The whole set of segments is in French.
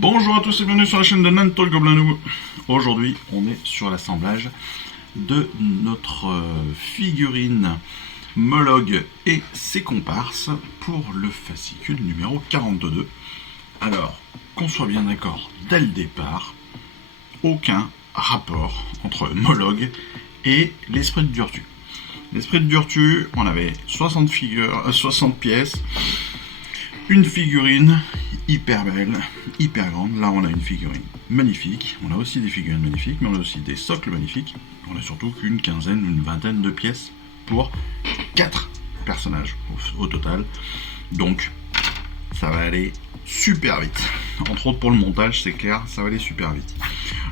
Bonjour à tous et bienvenue sur la chaîne de Nanto le Gobelin Noob. Aujourd'hui, on est sur l'assemblage de notre figurine Mollog et ses comparses pour le fascicule numéro 42. Alors, qu'on soit bien d'accord dès le départ, aucun rapport entre Mollog et l'esprit de Durtu. L'esprit de Durtu, on avait 60 pièces, une figurine hyper belle, hyper grande. Là, on a une figurine magnifique. On a aussi des figurines magnifiques, mais on a aussi des socles magnifiques. On a surtout qu'une quinzaine, une vingtaine de pièces pour 4 personnages au total. Donc, ça va aller super vite. Entre autres pour le montage, c'est clair, ça va aller super vite.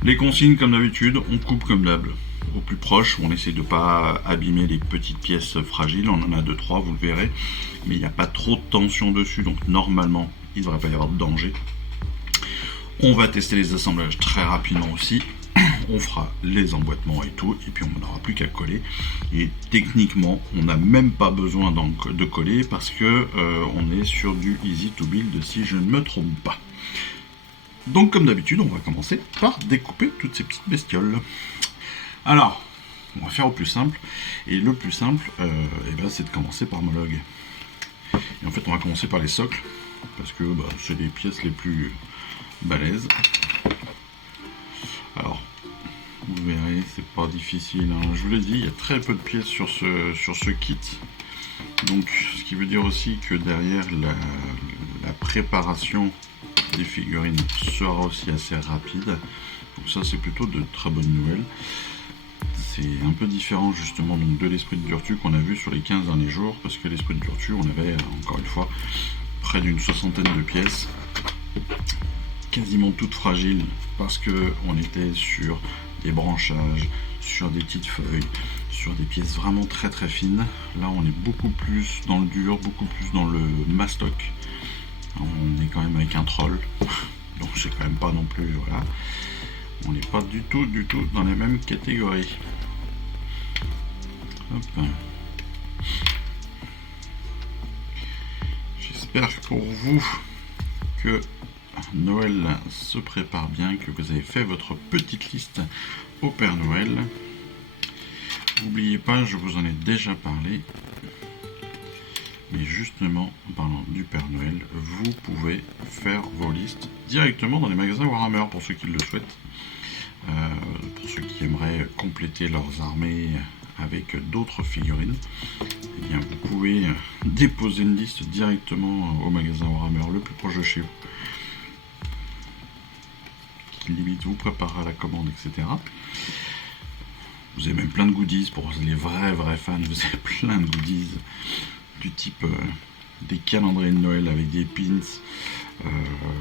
Les consignes, comme d'habitude, on coupe comme d'hab. Au plus proche, on essaie de ne pas abîmer les petites pièces fragiles. On en a 2-3, vous le verrez. Mais il n'y a pas trop de tension dessus, donc normalement, il ne devrait pas y avoir de danger. On va tester les assemblages très rapidement aussi. On fera les emboîtements et tout, et puis on n'aura plus qu'à coller. Et techniquement, on n'a même pas besoin de coller parce que on est sur du easy to build si je ne me trompe pas. Donc comme d'habitude, on va commencer par découper toutes ces petites bestioles. Alors, on va faire au plus simple, et le plus simple, c'est de commencer par Mollog. Et en fait, on va commencer par les socles, parce que c'est les pièces les plus balèzes. Alors, vous verrez, c'est pas difficile, hein. Je vous l'ai dit, il y a très peu de pièces sur ce kit. Donc, ce qui veut dire aussi que derrière, la préparation des figurines sera aussi assez rapide. Donc ça, c'est plutôt de très bonnes nouvelles. C'est un peu différent justement donc, de l'esprit de Durtu qu'on a vu sur les 15 derniers jours, parce que l'esprit de Durtu, on avait encore une fois près d'une soixantaine de pièces, quasiment toutes fragiles, parce qu'on était sur des branchages, sur des petites feuilles, sur des pièces vraiment très très fines. Là on est beaucoup plus dans le dur, beaucoup plus dans le mastoc. On est quand même avec un troll, donc c'est quand même pas non plus, voilà. On n'est pas du tout dans les mêmes catégories. Hop. J'espère pour vous que Noël se prépare bien, que vous avez fait votre petite liste au Père Noël. N'oubliez pas, je vous en ai déjà parlé, mais justement, en parlant du Père Noël, vous pouvez faire vos listes directement dans les magasins Warhammer pour ceux qui le souhaitent. Pour ceux qui aimeraient compléter leurs armées avec d'autres figurines, eh bien vous pouvez déposer une liste directement au magasin Warhammer le plus proche de chez vous, qui limite vous préparera la commande, etc. Vous avez même plein de goodies pour les vrais fans. Vous avez plein de goodies du type des calendriers de Noël avec des pins.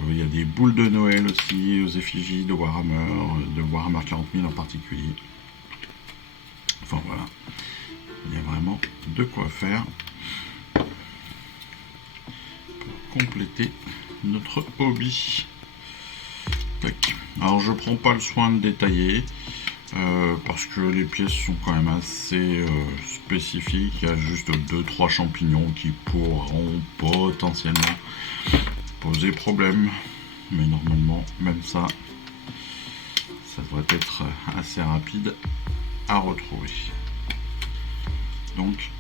Il y a des boules de Noël aussi aux effigies de Warhammer 40 000 en particulier. Enfin voilà, il y a vraiment de quoi faire pour compléter notre hobby. Tac. Alors je prends pas le soin de détailler parce que les pièces sont quand même assez spécifiques. Il y a juste 2-3 champignons qui pourront potentiellement poser problème, mais normalement même ça devrait être assez rapide à retrouver. Donc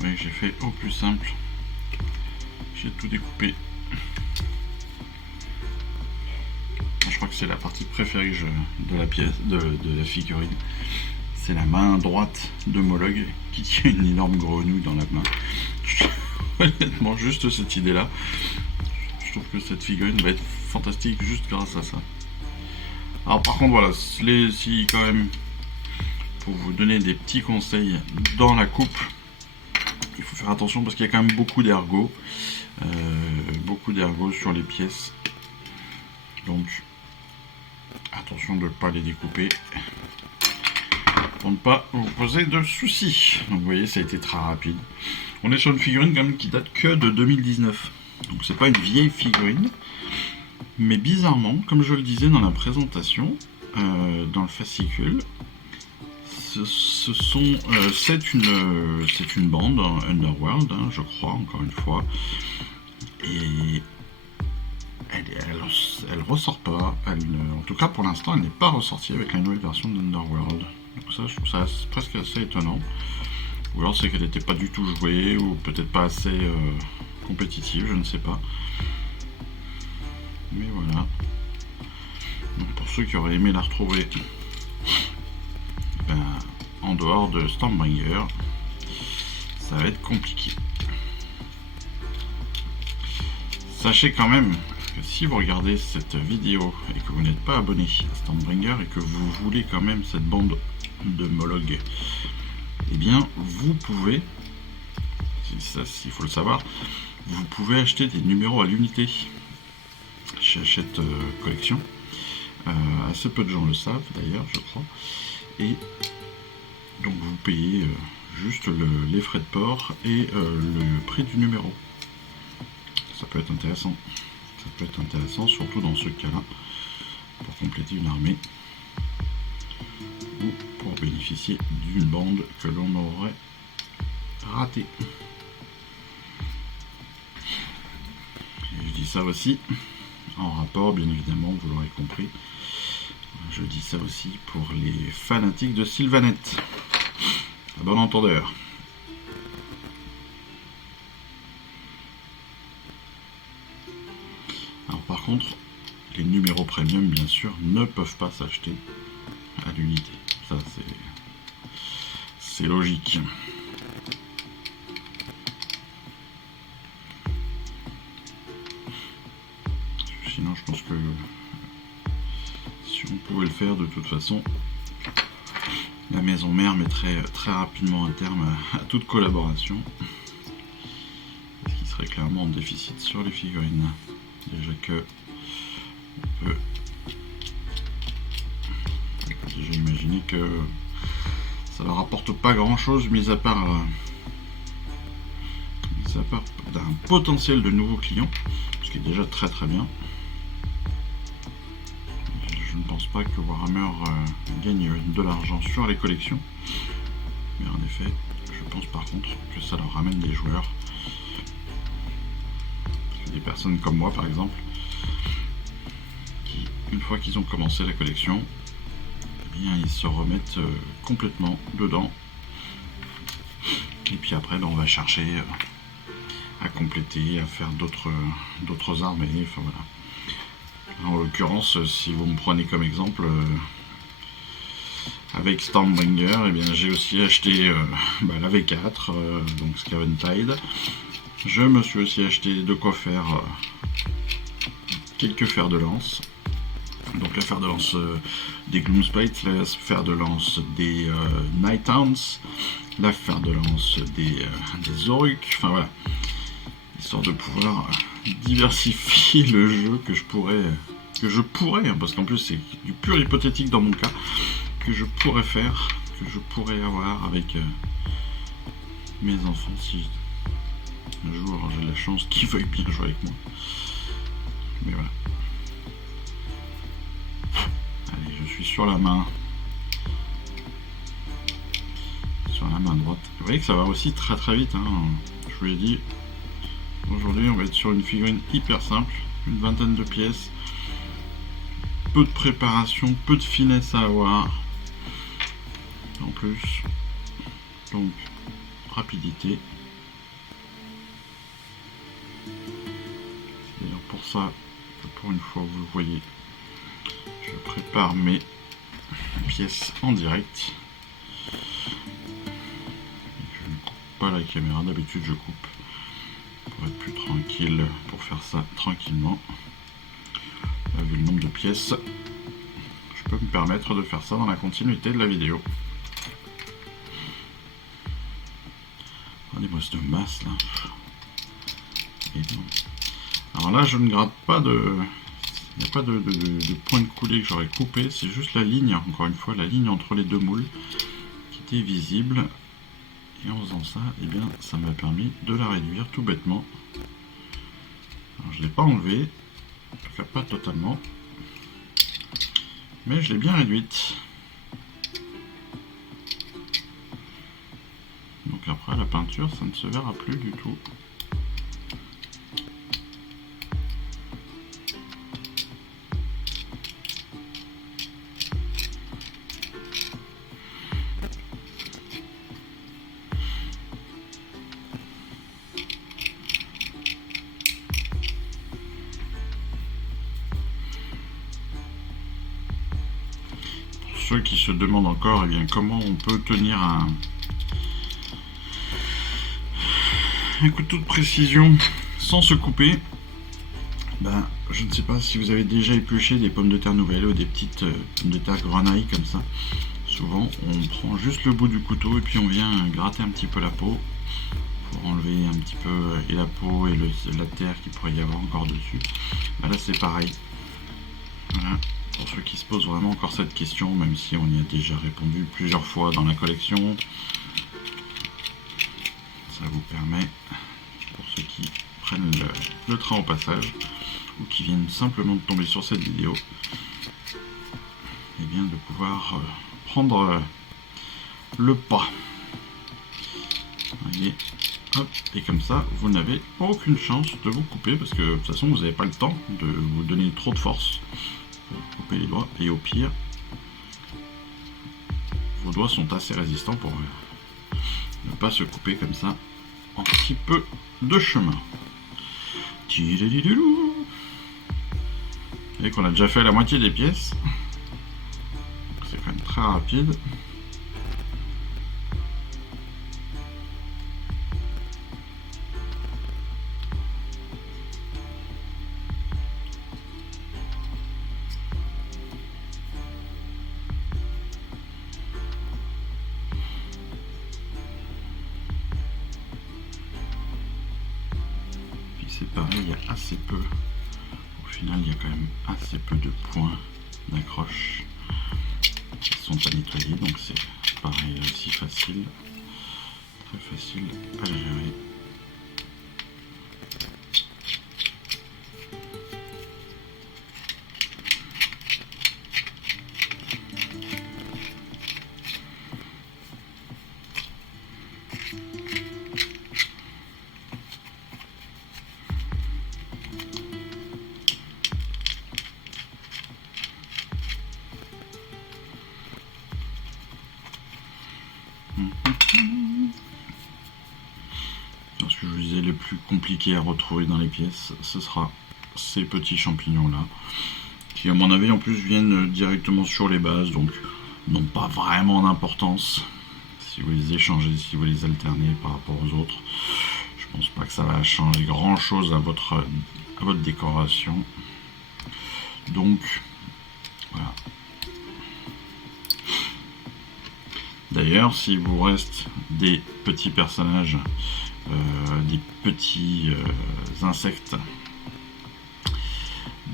oui, j'ai fait au plus simple, j'ai tout découpé. Je crois que c'est la partie préférée de la pièce, de la figurine, c'est la main droite de Mollog qui tient une énorme grenouille dans la main. Honnêtement, juste cette idée là, je trouve que cette figurine va être fantastique juste grâce à ça. Alors par contre voilà, si quand même, pour vous donner des petits conseils dans la coupe, il faut faire attention parce qu'il y a quand même beaucoup d'ergots sur les pièces, donc attention de ne pas les découper pour ne pas vous poser de soucis. Donc vous voyez, ça a été très rapide. On est sur une figurine quand même qui date que de 2019, donc c'est pas une vieille figurine. Mais bizarrement, comme je le disais dans la présentation, dans le fascicule, c'est une bande Underworld, hein, je crois, encore une fois. Et elle ressort pas. En tout cas, pour l'instant, elle n'est pas ressortie avec la nouvelle version d'Underworld. Donc ça, je trouve ça presque assez étonnant. Ou alors c'est qu'elle n'était pas du tout jouée, ou peut-être pas assez compétitive, je ne sais pas. Mais voilà. Donc pour ceux qui auraient aimé la retrouver en dehors de Stormbringer, ça va être compliqué. Sachez quand même que si vous regardez cette vidéo et que vous n'êtes pas abonné à Stormbringer et que vous voulez quand même cette bande de Mollog, eh bien vous pouvez, ça il faut le savoir, vous pouvez acheter des numéros à l'unité chez Hachette Collection. Assez peu de gens le savent d'ailleurs, je crois. Et donc vous payez juste les frais de port et le prix du numéro. Ça peut être intéressant. Ça peut être intéressant, surtout dans ce cas-là, pour compléter une armée ou pour bénéficier d'une bande que l'on aurait ratée. Et je dis ça aussi en rapport, bien évidemment, vous l'aurez compris. Je dis ça aussi pour les fanatiques de Sylvanette. À bon entendeur. Alors par contre, les numéros premium, bien sûr, ne peuvent pas s'acheter à l'unité. Ça, c'est logique. Sinon, je pense que si on pouvait le faire, de toute façon, la maison mère mettrait très rapidement un terme à toute collaboration. Ce qui serait clairement en déficit sur les figurines. Déjà que on peut déjà imaginer que ça leur apporte pas grand chose, mis à part d'un potentiel de nouveaux clients, ce qui est déjà très très bien. Je ne pense pas que Warhammer gagne de l'argent sur les collections, mais en effet, je pense par contre que ça leur ramène des joueurs. Des personnes comme moi par exemple, qui une fois qu'ils ont commencé la collection, eh bien, ils se remettent complètement dedans, et puis après on va chercher à compléter, à faire d'autres armées, enfin voilà. En l'occurrence, si vous me prenez comme exemple, avec Stormbringer, eh bien j'ai aussi acheté la V4, donc Scaventide. Je me suis aussi acheté de quoi faire quelques fers de lance. Donc la fer de lance des Gloomspite, la fer de lance des Nighthounds, la fer de lance des Oruk, enfin voilà. Histoire de pouvoir diversifier le jeu que je pourrais, hein, parce qu'en plus c'est du pur hypothétique dans mon cas, que je pourrais faire, que je pourrais avoir avec mes enfants si un jour j'ai la chance qu'ils veuillent bien jouer avec moi. Mais voilà. Allez, je suis sur la main. Sur la main droite. Vous voyez que ça va aussi très très vite. Hein. Je vous l'ai dit. Aujourd'hui, on va être sur une figurine hyper simple. Une vingtaine de pièces. Peu de préparation, peu de finesse à avoir. En plus. Donc, rapidité. C'est d'ailleurs pour ça que pour une fois, vous le voyez, je prépare mes pièces en direct. Je ne coupe pas la caméra, d'habitude je coupe pour être plus tranquille, pour faire ça tranquillement. Là, vu le nombre de pièces, je peux me permettre de faire ça dans la continuité de la vidéo. Oh, des bosses de masse là. Et non. Alors là, je ne gratte pas de... Il n'y a pas de point de coulée que j'aurais coupé, c'est juste la ligne, encore une fois, la ligne entre les deux moules qui était visible. Et en faisant ça, eh bien, ça m'a permis de la réduire tout bêtement. Alors, je ne l'ai pas enlevée, en tout cas pas totalement, mais je l'ai bien réduite. Donc après, la peinture, ça ne se verra plus du tout. ceux qui se demandent encore eh bien, comment on peut tenir un couteau de précision sans se couper, ben, je ne sais pas si vous avez déjà épluché des pommes de terre nouvelles ou des petites pommes de terre grenaille comme ça. Souvent on prend juste le bout du couteau et puis on vient gratter un petit peu la peau pour enlever un petit peu et la peau et la terre qu'il pourrait y avoir encore dessus. Ben là c'est pareil. Voilà. Pour ceux qui se posent vraiment encore cette question, même si on y a déjà répondu plusieurs fois dans la collection, ça vous permet, pour ceux qui prennent le train au passage ou qui viennent simplement de tomber sur cette vidéo, et bien de pouvoir prendre le pas. Voyez, hop, et comme ça, vous n'avez aucune chance de vous couper parce que de toute façon, vous n'avez pas le temps de vous donner trop de force pour couper les doigts. Et au pire, vos doigts sont assez résistants pour ne pas se couper comme ça un petit peu de chemin. Et qu'on a déjà fait la moitié des pièces. C'est quand même très rapide. C'est pareil, il y a assez peu, au final il y a quand même assez peu de points d'accroche qui sont à nettoyer, donc c'est pareil aussi facile, très facile à gérer. Ce que je vous disais, le plus compliqué à retrouver dans les pièces, ce sera ces petits champignons là, qui à mon avis en plus viennent directement sur les bases, donc n'ont pas vraiment d'importance. Si vous les échangez, si vous les alternez par rapport aux autres, je pense pas que ça va changer grand chose à votre décoration. Donc voilà. D'ailleurs, s'il vous reste des petits personnages, des petits insectes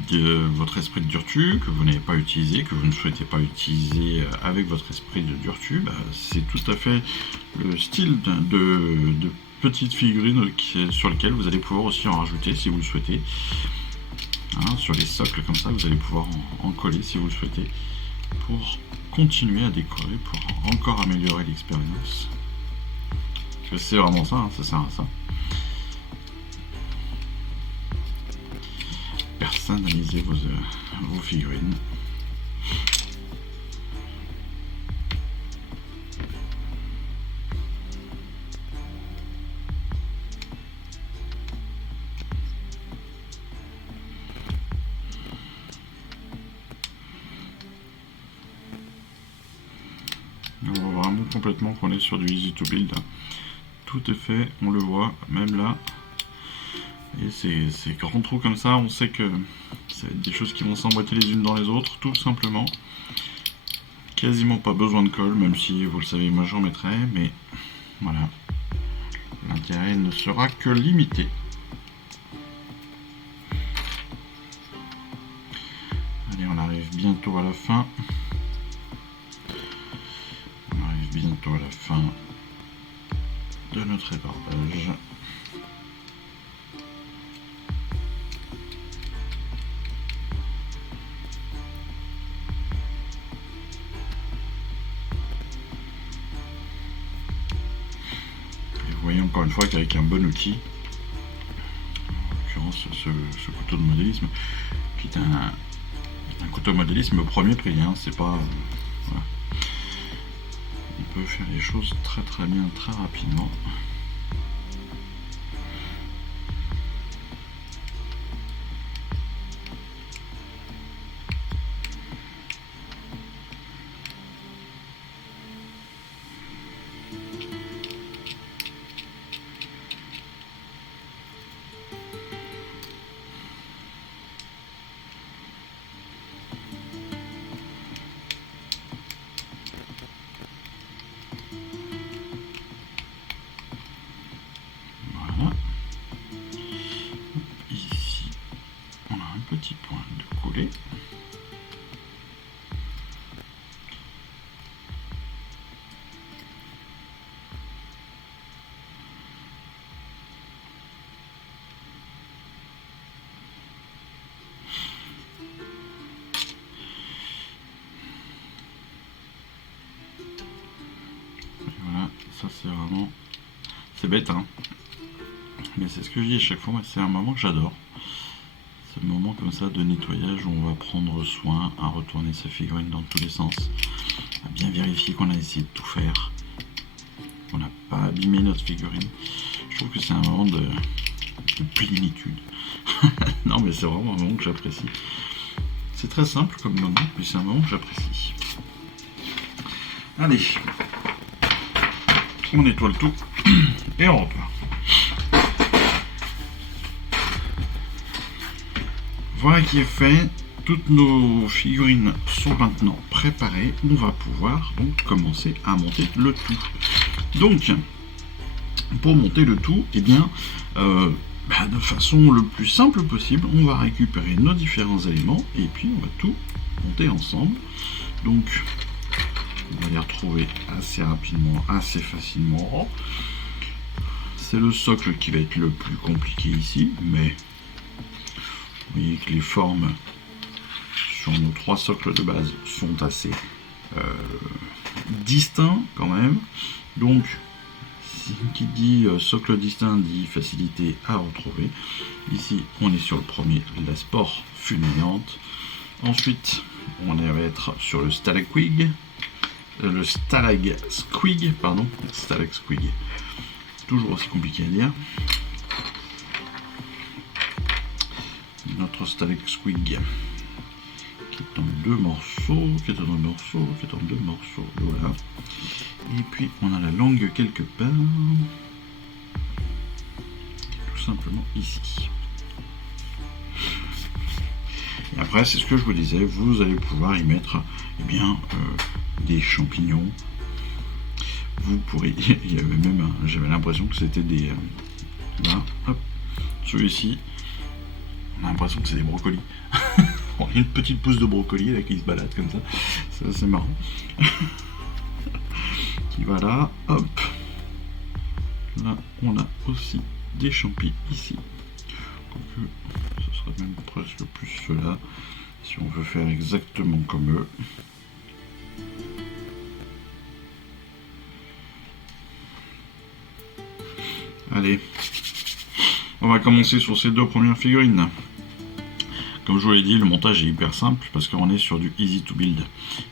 de votre esprit de Durtu que vous n'avez pas utilisé, que vous ne souhaitez pas utiliser avec votre esprit de Durtu, bah, c'est tout à fait le style de petite figurine sur lequel vous allez pouvoir aussi en rajouter si vous le souhaitez. Hein, sur les socles comme ça, vous allez pouvoir en coller si vous le souhaitez pour continuer à décorer, pour encore améliorer l'expérience. C'est vraiment ça, hein, ça sert à ça. Personnalisez vos figurines. On voit vraiment complètement qu'on est sur du easy to build. Tout est fait, on le voit, même là. Et ces grands trous comme ça, on sait que ça va être des choses qui vont s'emboîter les unes dans les autres, tout simplement. Quasiment pas besoin de colle, même si vous le savez, moi j'en mettrai, mais voilà. L'intérêt ne sera que limité. Allez, on arrive bientôt à la fin. On arrive bientôt à la fin de notre ébarbage. Vous voyez encore une fois qu'avec un bon outil, en l'occurrence ce couteau de modélisme, qui est un couteau modélisme au premier prix, hein, c'est pas... voilà. On peut faire les choses très très bien, très rapidement. C'est vraiment... C'est bête, hein. Mais c'est ce que je dis à chaque fois, c'est un moment que j'adore. C'est un moment comme ça de nettoyage où on va prendre soin à retourner sa figurine dans tous les sens, à bien vérifier qu'on a essayé de tout faire, qu'on n'a pas abîmé notre figurine. Je trouve que c'est un moment de plénitude. Non mais c'est vraiment un moment que j'apprécie. C'est très simple comme moment, mais c'est un moment que j'apprécie. Allez, on nettoie le tout et on repart. Voilà qui est fait. Toutes nos figurines sont maintenant préparées. On va pouvoir donc commencer à monter le tout. Donc, pour monter le tout, eh bien, de façon le plus simple possible, on va récupérer nos différents éléments et puis on va tout monter ensemble. Donc, on va les retrouver assez rapidement, assez facilement. C'est le socle qui va être le plus compliqué ici, mais vous voyez que les formes sur nos 3 socles de base sont assez distincts quand même. Donc, qui dit socle distinct dit facilité à retrouver. Ici, on est sur le premier, la spore fulminante. Ensuite, on va être sur le stalagquig, pardon, stalagquig. Toujours aussi compliqué à dire. Notre stalagquig qui est en 2 morceaux, voilà. Et puis on a la langue quelque part, tout simplement ici. Et après, c'est ce que je vous disais, vous allez pouvoir y mettre des champignons. Vous pourrez, il y avait même, j'avais l'impression que c'était des, là, hop, celui-ci, on a l'impression que c'est des brocolis. On a une petite pousse de brocoli là, qui se balade comme ça, c'est assez marrant. Qui va là, hop. Là, on a aussi des champis ici. Donc, ce serait même presque plus ceux-là, si on veut faire exactement comme eux. Allez, on va commencer sur ces 2 premières figurines. Comme je vous l'ai dit, le montage est hyper simple parce qu'on est sur du easy to build.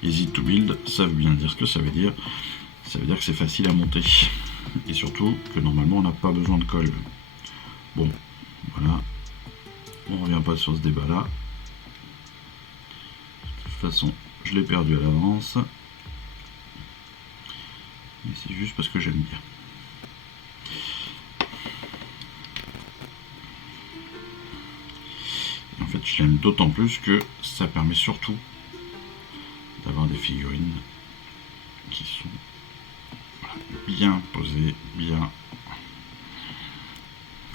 Easy to build, ça veut bien dire ce que ça veut dire. Ça veut dire que c'est facile à monter. Et surtout que normalement on n'a pas besoin de colle. Bon, voilà. On ne revient pas sur ce débat là. De toute façon, je l'ai perdu à l'avance. Mais c'est juste parce que j'aime bien. En fait, je l'aime d'autant plus que ça permet surtout d'avoir des figurines qui sont bien posées, bien.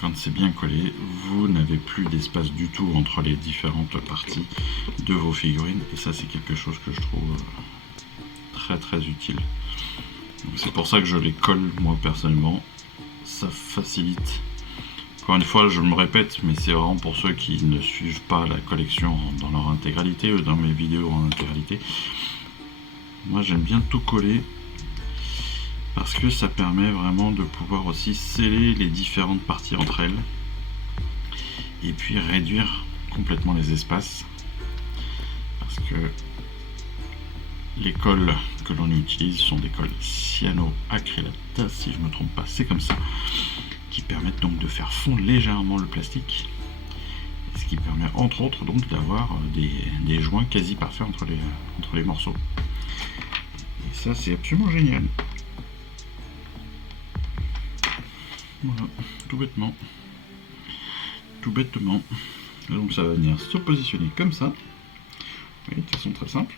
Quand c'est bien collé, vous n'avez plus d'espace du tout entre les différentes parties de vos figurines, et ça, c'est quelque chose que je trouve très très utile. C'est pour ça que je les colle moi personnellement. Ça facilite. Encore une fois, je me répète, mais c'est vraiment pour ceux qui ne suivent pas la collection dans leur intégralité ou dans mes vidéos en intégralité. Moi, j'aime bien tout coller parce que ça permet vraiment de pouvoir aussi sceller les différentes parties entre elles et puis réduire complètement les espaces, parce que les colles que l'on utilise sont des colles cyanoacrylate, si je ne me trompe pas, c'est comme ça, qui permettent donc de faire fondre légèrement le plastique, ce qui permet entre autres donc d'avoir des joints quasi parfaits entre les morceaux. Et ça, c'est absolument génial. Voilà, tout bêtement. Tout bêtement. Et donc ça va venir se positionner comme ça. Oui, de façon très simple.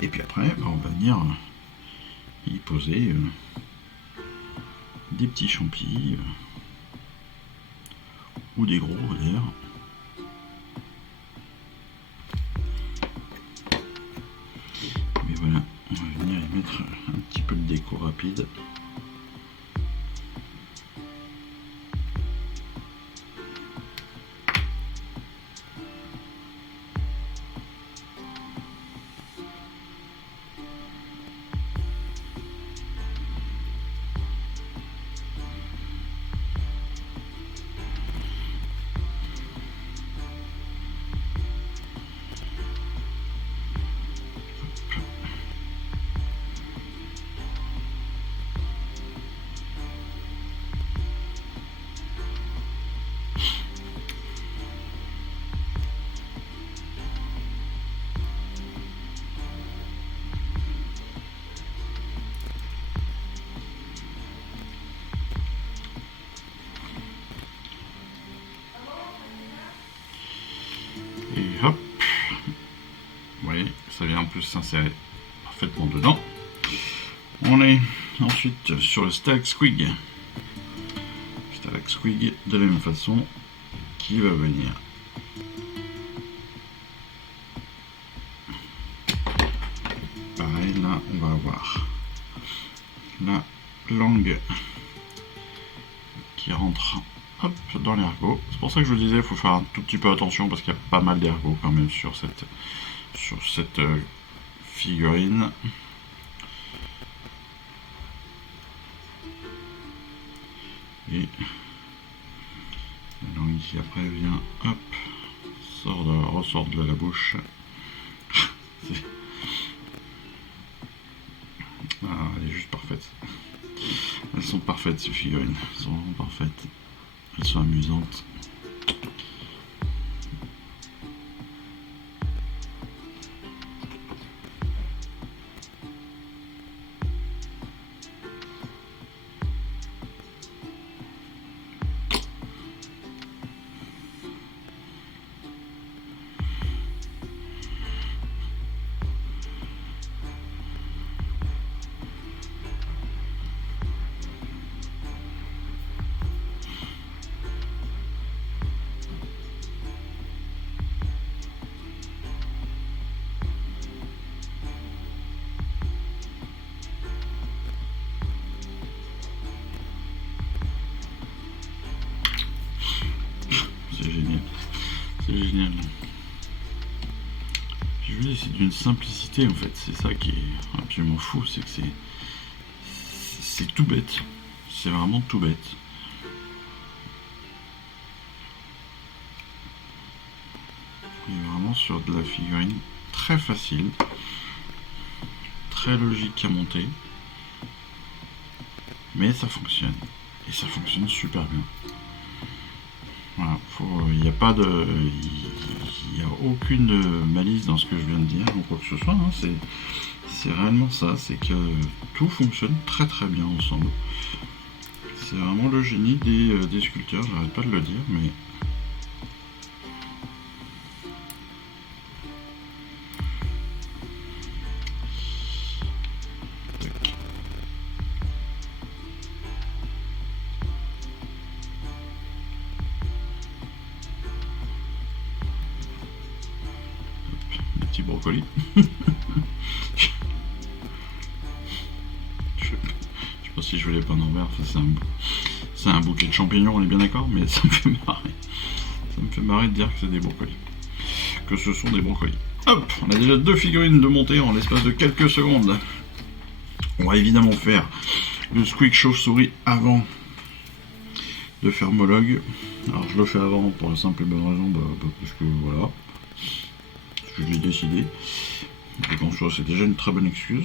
Et puis après, on va venir y poser des petits champis ou des gros d'ailleurs. Mais voilà, on va venir y mettre un petit peu de déco rapide. ça vient en plus s'insérer parfaitement dedans. On est ensuite sur le Stalag Squig. Stalag Squig de la même façon, qui va venir pareil. Là on va avoir la langue qui rentre hop, dans l'ergot. C'est pour ça que je vous disais, il faut faire un tout petit peu attention parce qu'il y a pas mal d'ergot quand même sur cette figurine. Et la langue qui après vient, hop, ressort de la bouche. Ah, elle est juste parfaite. Elles sont parfaites ces figurines, elles sont vraiment parfaites. Elles sont amusantes. C'est génial. C'est génial. Je veux dire, c'est d'une simplicité en fait. C'est ça qui est absolument fou. C'est que c'est tout bête. C'est vraiment tout bête. On est vraiment sur de la figurine très facile. Très logique à monter. Mais ça fonctionne. Et ça fonctionne super bien. Voilà, il n'y a pas de, il n'y a aucune malice dans ce que je viens de dire ou quoi que ce soit. Hein, c'est réellement ça, c'est que tout fonctionne très très bien ensemble. C'est vraiment le génie des sculpteurs. J'arrête pas de le dire, mais petit brocoli. Je sais pas si je vais les peindre en vert. Enfin, c'est un bouquet de champignons, on est bien d'accord, mais ça me fait marrer. Ça me fait marrer de dire que c'est des brocolis. Que ce sont des brocolis. Hop, on a déjà 2 figurines de montée en l'espace de quelques secondes. On va évidemment faire le Squig chauve-souris avant de faire Mollog. Alors je le fais avant pour la simple et bonne raison, parce que voilà. Je l'ai décidé. Et qu'en soit, c'est déjà une très bonne excuse.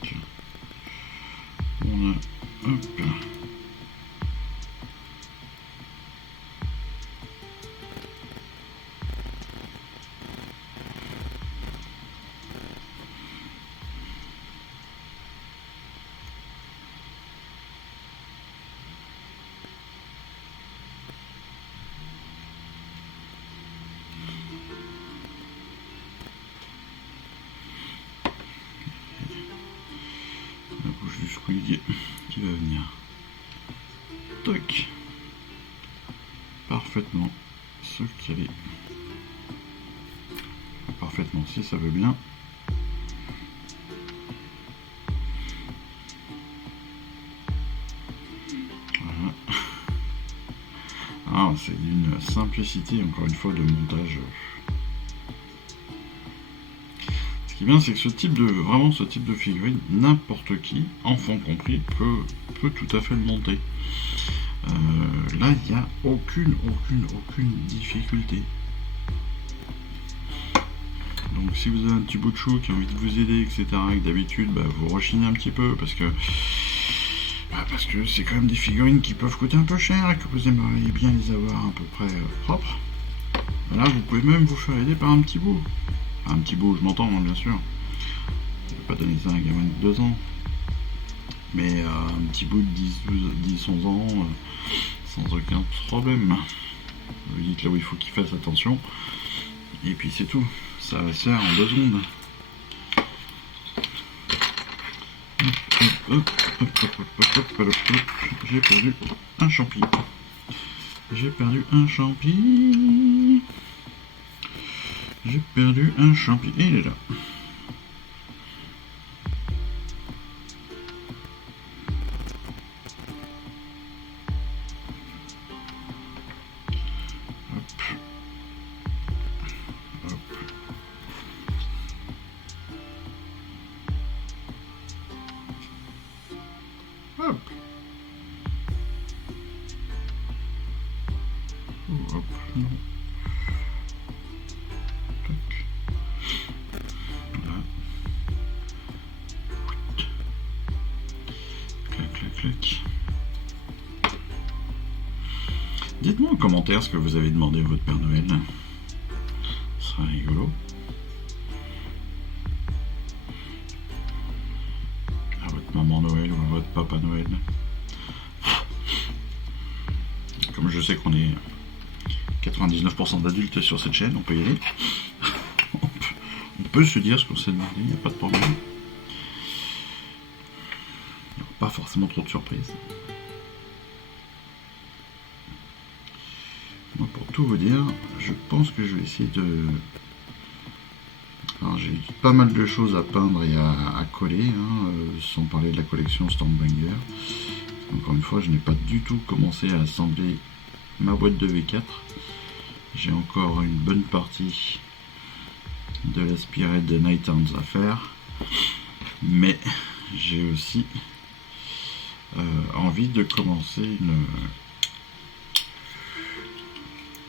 Tac. On a... Hop. La bouche du Squig qui va venir. Toc. Parfaitement se caler. Parfaitement si ça veut bien. Voilà. Ah, c'est d'une simplicité encore une fois de montage. Ce qui est bien, c'est que ce type de figurine, n'importe qui, enfant compris, peut tout à fait le monter. Là, il n'y a aucune difficulté. Donc si vous avez un petit bout de chou qui a envie de vous aider, etc., et que d'habitude, vous rechinez un petit peu, parce que c'est quand même des figurines qui peuvent coûter un peu cher, et que vous aimeriez bien les avoir à peu près propres. Là, vous pouvez même vous faire aider par un petit bout. Un petit bout, je m'entends, hein, bien sûr. Je ne vais pas donner ça à un gamin de 2 ans. Mais un petit bout de 10-11 ans, sans aucun problème. Vous dites là où il faut qu'il fasse attention. Et puis c'est tout. Ça va se faire en 2 secondes. J'ai perdu un champi. J'ai perdu un champi. J'ai perdu un champi. Et il est là. Hop. Hop. Non. Tac. Là. Clac, clac, clac. Dites-moi en commentaire ce que vous avez demandé à votre Père Noël. Ce sera rigolo. À votre maman Noël ou à votre papa Noël. Comme je sais qu'on est 99% d'adultes sur cette chaîne, on peut y aller. On peut se dire ce qu'on s'est demandé, il n'y a pas de problème. Il n'y aura pas forcément trop de surprises. Moi, pour tout vous dire, je pense que je vais essayer de... Alors, j'ai pas mal de choses à peindre et à coller, hein, sans parler de la collection Stormbringer. Encore une fois, je n'ai pas du tout commencé à assembler ma boîte de V4. J'ai encore une bonne partie de l'aspiré de Night Hounds à faire, mais j'ai aussi envie de commencer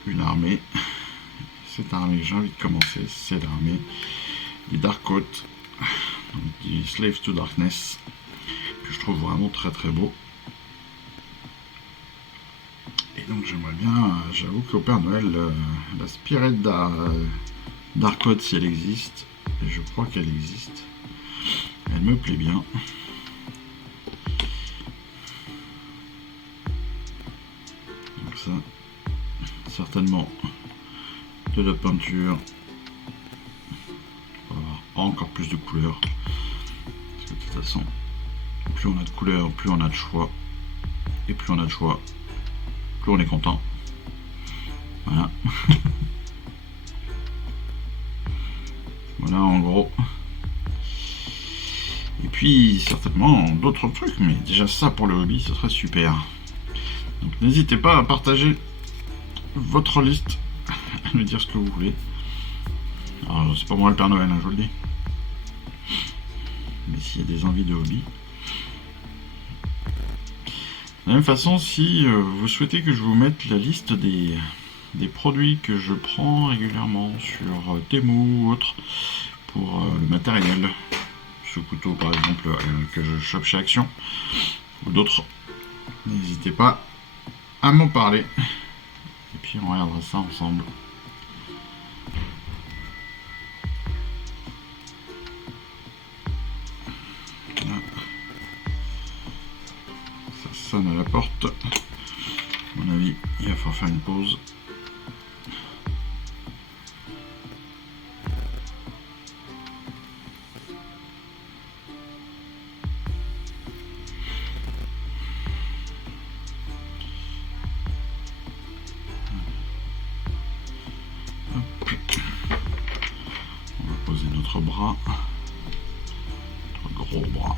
une armée. Cette armée que j'ai envie de commencer, c'est l'armée des Darkcoats, des Slaves to Darkness, que je trouve vraiment très très beau. Et donc j'aimerais bien, j'avoue qu'au Père Noël, la Spirit Darkcoat, si elle existe, et je crois qu'elle existe, elle me plaît bien. Donc ça, certainement de la peinture pour avoir encore plus de couleurs. Parce que de toute façon, plus on a de couleurs, plus on a de choix. Et plus on a de choix, plus on est content. Voilà. Voilà en gros. Et puis certainement d'autres trucs, mais déjà ça pour le hobby, ce serait super. Donc n'hésitez pas à partager votre liste, à me dire ce que vous voulez. Alors c'est pas moi le Père Noël, hein, je vous le dis. Mais s'il y a des envies de hobby. De la même façon, si vous souhaitez que je vous mette la liste des produits que je prends régulièrement sur Temu ou autre pour le matériel, ce couteau par exemple que je chope chez Action ou d'autres, n'hésitez pas à m'en parler et puis on regardera ça ensemble. Là. Ça sonne à la porte, à mon avis il va falloir faire une pause. Notre bras, notre gros bras.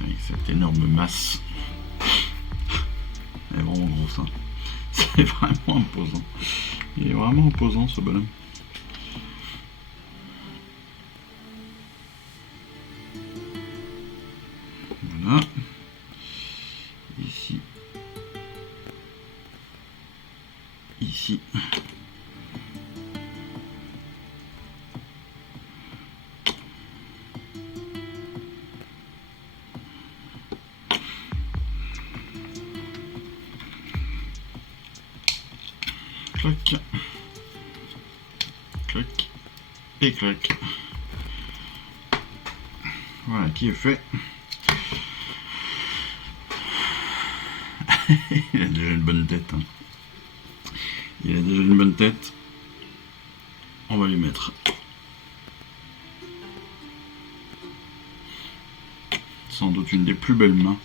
Avec cette énorme masse. Elle est vraiment grosse, hein. C'est vraiment imposant. Il est vraiment imposant ce bonhomme. Voilà. Ici. Ici. clac, clac et clac. Voilà qui est fait. Il a déjà une bonne tête. Hein. Il a déjà une bonne tête. On va lui mettre. Sans doute une des plus belles mains.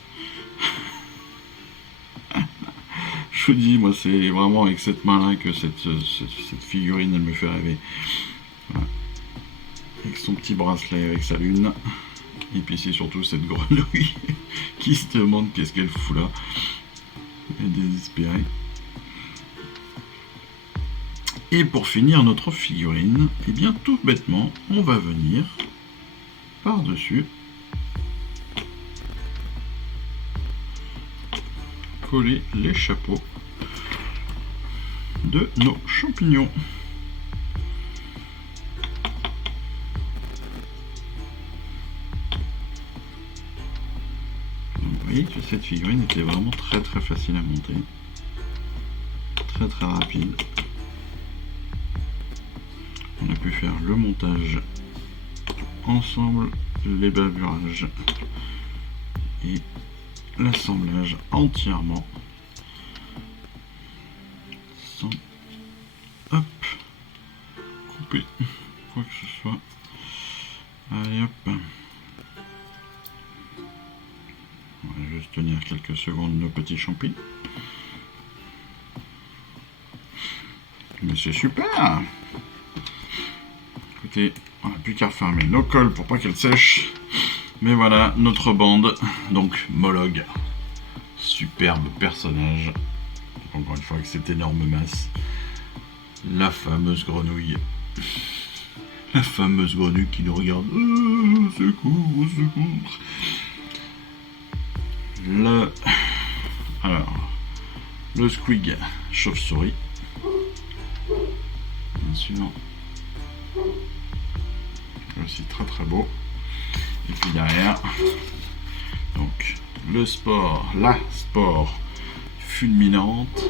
Je vous dis, moi, c'est vraiment avec cette main-là que cette figurine, elle me fait rêver. Voilà. Avec son petit bracelet, avec sa lune. Et puis c'est surtout cette grenouille qui se demande qu'est-ce qu'elle fout là. Elle est désespérée. Et pour finir notre figurine, et bien tout bêtement, on va venir par-dessus coller les chapeaux de nos champignons. Donc, vous voyez que cette figurine était vraiment très facile à monter, très rapide. On a pu faire le montage ensemble, les bavurages et l'assemblage entièrement sans couper quoi que ce soit. Allez hop, on va juste tenir quelques secondes nos petits champis, mais c'est super. Écoutez, on n'a plus qu'à refermer nos cols pour pas qu'elles sèchent. Mais voilà, notre bande, donc Mologue, superbe personnage, encore une fois avec cette énorme masse, la fameuse grenouille qui nous regarde, secours, au secours. Le squig chauve-souris, bien sûr, aussi très beau. Et puis derrière, donc la spore fulminante,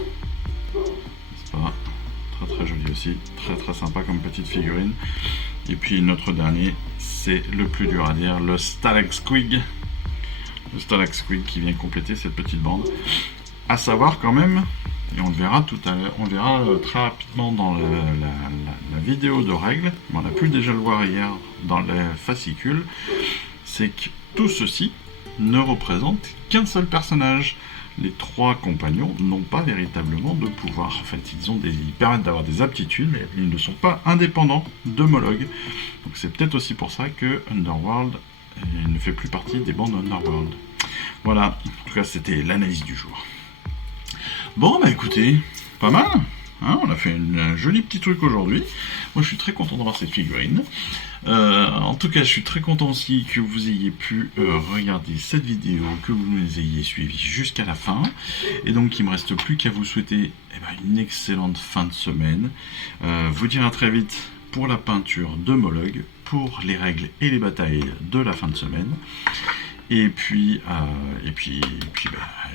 c'est pas très joli aussi, très sympa comme petite figurine. Et puis notre dernier, c'est le plus dur à dire, le Stalagsquig, qui vient compléter cette petite bande. À savoir quand même, et on le verra tout à l'heure, on verra très rapidement dans la vidéo de règles, mais on a pu déjà le voir hier dans les fascicules, c'est que tout ceci ne représente qu'un seul personnage. Les trois compagnons n'ont pas véritablement de pouvoir. En fait, ils permettent d'avoir des aptitudes, mais ils ne sont pas indépendants de Mologue. Donc c'est peut-être aussi pour ça que Underworld ne fait plus partie des bandes Underworld. Voilà, en tout cas c'était l'analyse du jour. Bon bah écoutez, pas mal, hein, on a fait un joli petit truc aujourd'hui. Moi je suis très content d'avoir cette figurine. En tout cas je suis très content aussi que vous ayez pu regarder cette vidéo, que vous les ayez suivis jusqu'à la fin. Et donc il ne me reste plus qu'à vous souhaiter une excellente fin de semaine. Vous dire à très vite pour la peinture de Mologue, pour les règles et les batailles de la fin de semaine. Et puis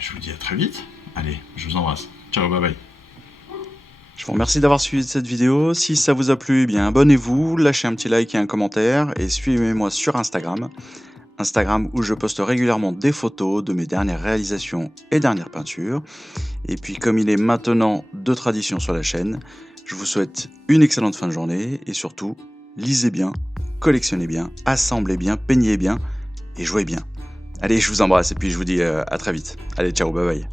je vous dis à très vite. Allez, je vous embrasse. Ciao, bye bye. Je vous remercie d'avoir suivi cette vidéo. Si ça vous a plu, eh bien abonnez-vous, lâchez un petit like et un commentaire et suivez-moi sur Instagram où je poste régulièrement des photos de mes dernières réalisations et dernières peintures. Et puis comme il est maintenant de tradition sur la chaîne, je vous souhaite une excellente fin de journée et surtout, lisez bien, collectionnez bien, assemblez bien, peignez bien et jouez bien. Allez, je vous embrasse et puis je vous dis à très vite. Allez, ciao, bye bye.